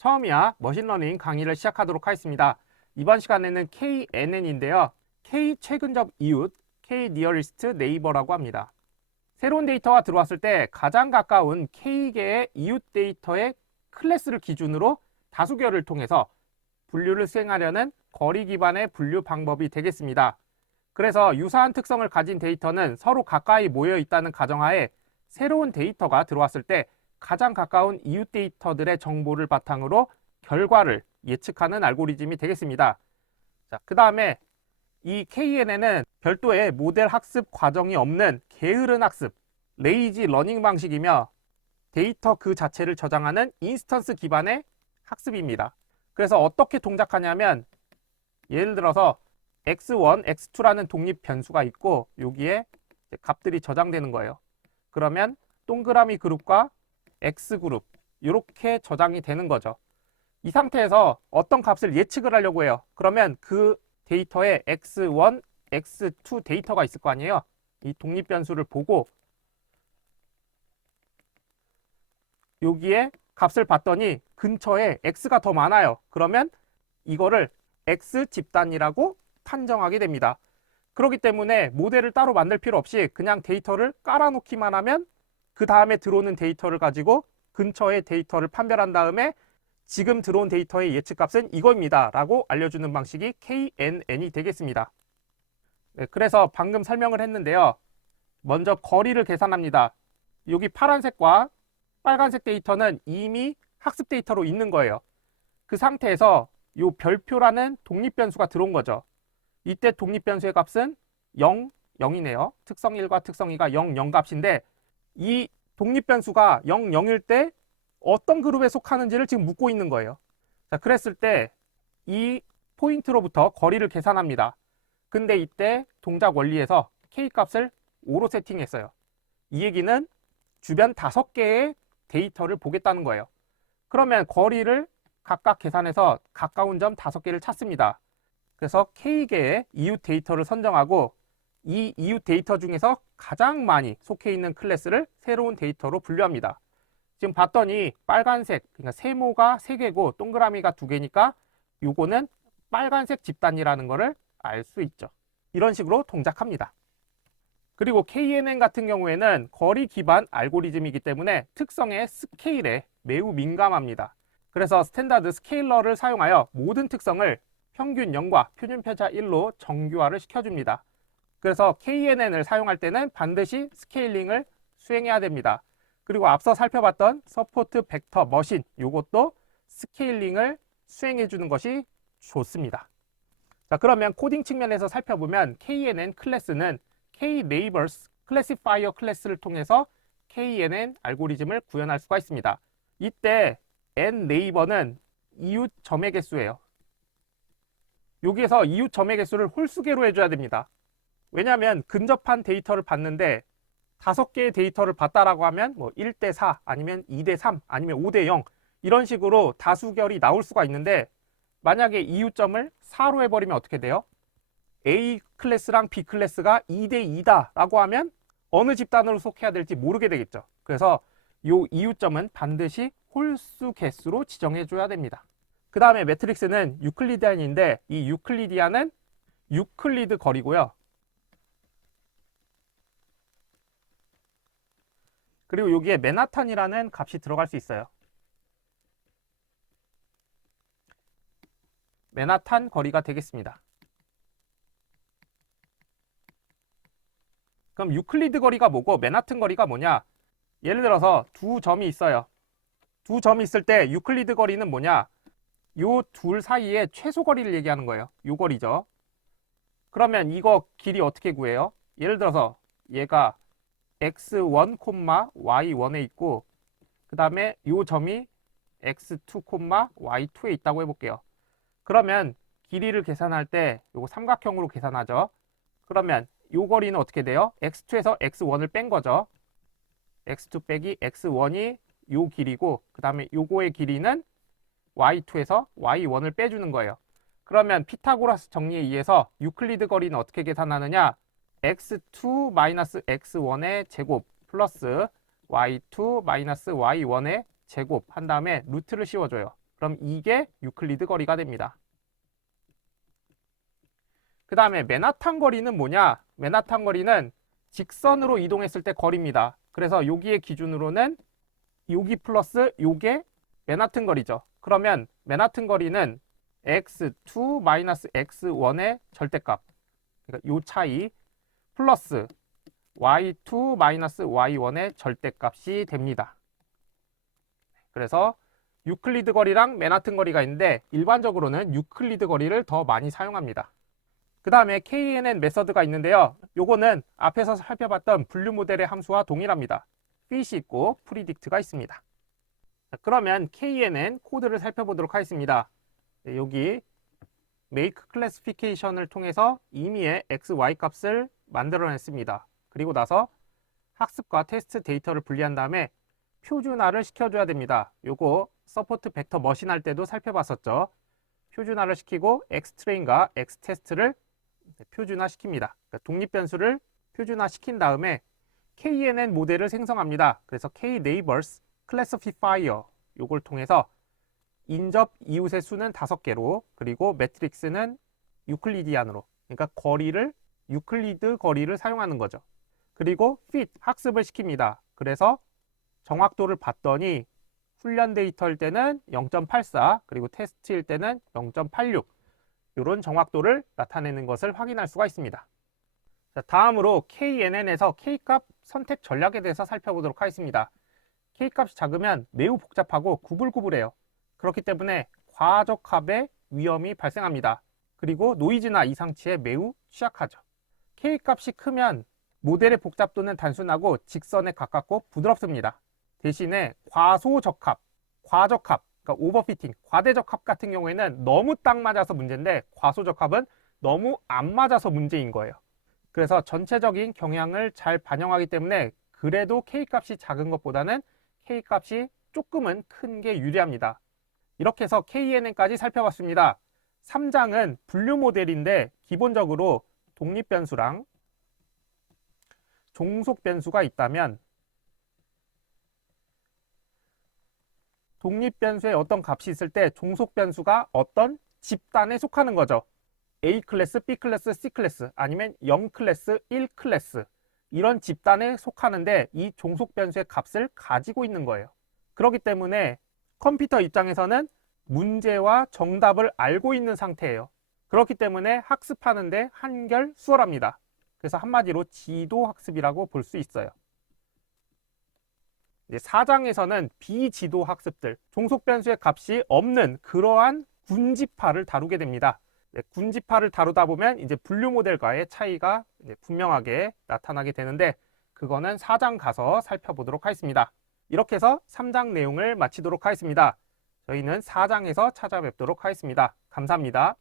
처음이야 머신러닝 강의를 시작하도록 하겠습니다. 이번 시간에는 KNN인데요. K 최근접 이웃, K 니어리스트 네이버라고 합니다. 새로운 데이터가 들어왔을 때 가장 가까운 K개의 이웃 데이터의 클래스를 기준으로 다수결을 통해서 분류를 수행하려는 거리 기반의 분류 방법이 되겠습니다. 그래서 유사한 특성을 가진 데이터는 서로 가까이 모여 있다는 가정하에 새로운 데이터가 들어왔을 때 가장 가까운 이웃 데이터들의 정보를 바탕으로 결과를 예측하는 알고리즘이 되겠습니다. 자, 그 다음에 이 KNN은 별도의 모델 학습 과정이 없는 게으른 학습, 레이지 러닝 방식이며 데이터 그 자체를 저장하는 인스턴스 기반의 학습입니다. 그래서 어떻게 동작하냐면 예를 들어서 x1, x2라는 독립 변수가 있고 여기에 값들이 저장되는 거예요. 그러면 동그라미 그룹과 x그룹 이렇게 저장이 되는 거죠. 이 상태에서 어떤 값을 예측을 하려고 해요. 그러면 그 데이터에 x1, x2 데이터가 있을 거 아니에요. 이 독립 변수를 보고 여기에 값을 봤더니 근처에 x가 더 많아요. 그러면 이거를 x 집단이라고 판정하게 됩니다. 그렇기 때문에 모델을 따로 만들 필요 없이 그냥 데이터를 깔아놓기만 하면 그 다음에 들어오는 데이터를 가지고 근처의 데이터를 판별한 다음에 지금 들어온 데이터의 예측값은 이거입니다 라고 알려주는 방식이 KNN이 되겠습니다. 네, 그래서 방금 설명을 했는데요. 먼저 거리를 계산합니다. 여기 파란색과 빨간색 데이터는 이미 학습 데이터로 있는 거예요. 그 상태에서 이 별표라는 독립변수가 들어온 거죠. 이때 독립변수의 값은 0, 0이네요. 특성 1과 특성 2가 0, 0 값인데 이 독립변수가 0, 0일 때 어떤 그룹에 속하는지를 지금 묻고 있는 거예요. 자, 그랬을 때 이 포인트로부터 거리를 계산합니다. 근데 이때 동작 원리에서 K값을 5로 세팅했어요. 이 얘기는 주변 5개의 데이터를 보겠다는 거예요. 그러면 거리를 각각 계산해서 가까운 점 5개를 찾습니다. 그래서 K개의 이웃 데이터를 선정하고 이 이웃 데이터 중에서 가장 많이 속해 있는 클래스를 새로운 데이터로 분류합니다. 지금 봤더니 빨간색, 그러니까 세모가 3개고 동그라미가 2개니까 요거는 빨간색 집단이라는 것을 알 수 있죠. 이런 식으로 동작합니다. 그리고 KNN 같은 경우에는 거리 기반 알고리즘이기 때문에 특성의 스케일에 매우 민감합니다. 그래서 스탠다드 스케일러를 사용하여 모든 특성을 평균 0과 표준 편차 1로 정규화를 시켜줍니다. 그래서 KNN을 사용할 때는 반드시 스케일링을 수행해야 됩니다. 그리고 앞서 살펴봤던 서포트 벡터 머신 이것도 스케일링을 수행해 주는 것이 좋습니다. 자, 그러면 코딩 측면에서 살펴보면 KNN 클래스는 K-Neighbors Classifier 클래스를 통해서 KNN 알고리즘을 구현할 수가 있습니다. 이때 nNeighbor는 이웃 점의 개수예요. 여기에서 이웃 점의 개수를 홀수계로 해줘야 됩니다. 왜냐하면 근접한 데이터를 봤는데 5개의 데이터를 봤다라고 하면 뭐 1대 4 아니면 2대 3 아니면 5대 0 이런 식으로 다수결이 나올 수가 있는데 만약에 이웃점을 4로 해버리면 어떻게 돼요? A 클래스랑 B 클래스가 2대 2다 라고 하면 어느 집단으로 속해야 될지 모르게 되겠죠. 그래서 이 이웃점은 반드시 홀수 개수로 지정해 줘야 됩니다. 그 다음에 매트릭스는 유클리디안인데 이 유클리디안은 유클리드 거리고요. 그리고 여기에 맨하탄이라는 값이 들어갈 수 있어요. 맨하탄 거리가 되겠습니다. 그럼 유클리드 거리가 뭐고 맨하탄 거리가 뭐냐? 예를 들어서 두 점이 있어요. 두 점이 있을 때 유클리드 거리는 뭐냐? 요 둘 사이의 최소 거리를 얘기하는 거예요. 요 거리죠. 그러면 이거 길이 어떻게 구해요? 예를 들어서 얘가 x1, y1에 있고 그 다음에 요 점이 x2, y2에 있다고 해볼게요. 그러면 길이를 계산할 때 요거 삼각형으로 계산하죠. 그러면 요 거리는 어떻게 돼요? x2에서 x1을 뺀 거죠. x2 빼기 x1이 요 길이고 그 다음에 요거의 길이는 y2에서 y1을 빼주는 거예요. 그러면 피타고라스 정리에 의해서 유클리드 거리는 어떻게 계산하느냐? x2-x1의 제곱 플러스 y2-y1의 제곱 한 다음에 루트를 씌워줘요. 그럼 이게 유클리드 거리가 됩니다. 그 다음에 맨하탄 거리는 뭐냐? 맨하탄 거리는 직선으로 이동했을 때 거리입니다. 그래서 여기의 기준으로는 여기 플러스 요게 맨하탄 거리죠. 그러면 맨하탄 거리는 x2 마이너스 x1의 절대값, 그러니까 요 차이 플러스 y2 마이너스 y1의 절대값이 됩니다. 그래서 유클리드 거리랑 맨하탄 거리가 있는데 일반적으로는 유클리드 거리를 더 많이 사용합니다. 그 다음에 KNN 메서드가 있는데요. 요거는 앞에서 살펴봤던 분류 모델의 함수와 동일합니다. fit이 있고 predict가 있습니다. 자, 그러면 KNN 코드를 살펴보도록 하겠습니다. 네, 여기 make classification을 통해서 임의의 x, y 값을 만들어냈습니다. 그리고 나서 학습과 테스트 데이터를 분리한 다음에 표준화를 시켜줘야 됩니다. 요거 서포트 벡터 머신 할 때도 살펴봤었죠. 표준화를 시키고 xtrain과 xtest를 표준화 시킵니다. 그러니까 독립변수를 표준화 시킨 다음에 KNN 모델을 생성합니다. 그래서 kneighbors classifier 요걸 통해서 인접 이웃의 수는 5개로, 그리고 매트릭스는 유클리디안으로, 그러니까 거리를 유클리드 거리를 사용하는 거죠. 그리고 fit 학습을 시킵니다. 그래서 정확도를 봤더니 훈련 데이터일 때는 0.84, 그리고 테스트일 때는 0.86 이런 정확도를 나타내는 것을 확인할 수가 있습니다. 자, 다음으로 KNN에서 K값 선택 전략에 대해서 살펴보도록 하겠습니다. K값이 작으면 매우 복잡하고 구불구불해요. 그렇기 때문에 과적합의 위험이 발생합니다. 그리고 노이즈나 이상치에 매우 취약하죠. K값이 크면 모델의 복잡도는 단순하고 직선에 가깝고 부드럽습니다. 대신에 과소적합, 과적합, 그러니까 오버피팅, 과대적합 같은 경우에는 너무 딱 맞아서 문제인데 과소적합은 너무 안 맞아서 문제인 거예요. 그래서 전체적인 경향을 잘 반영하기 때문에 그래도 K값이 작은 것보다는 K값이 조금은 큰 게 유리합니다. 이렇게 해서 KNN까지 살펴봤습니다. 3장은 분류 모델인데 기본적으로 독립변수랑 종속변수가 있다면 독립변수에 어떤 값이 있을 때 종속변수가 어떤 집단에 속하는 거죠. A 클래스, B 클래스, C 클래스 아니면 0 클래스, 1 클래스 이런 집단에 속하는데 이 종속변수의 값을 가지고 있는 거예요. 그렇기 때문에 컴퓨터 입장에서는 문제와 정답을 알고 있는 상태예요. 그렇기 때문에 학습하는데 한결 수월합니다. 그래서 한마디로 지도학습이라고 볼 수 있어요. 이제 4장에서는 비지도 학습들, 종속변수의 값이 없는 그러한 군집화를 다루게 됩니다. 군집화를 다루다 보면 이제 분류 모델과의 차이가 이제 분명하게 나타나게 되는데 그거는 4장 가서 살펴보도록 하겠습니다. 이렇게 해서 3장 내용을 마치도록 하겠습니다. 저희는 4장에서 찾아뵙도록 하겠습니다. 감사합니다.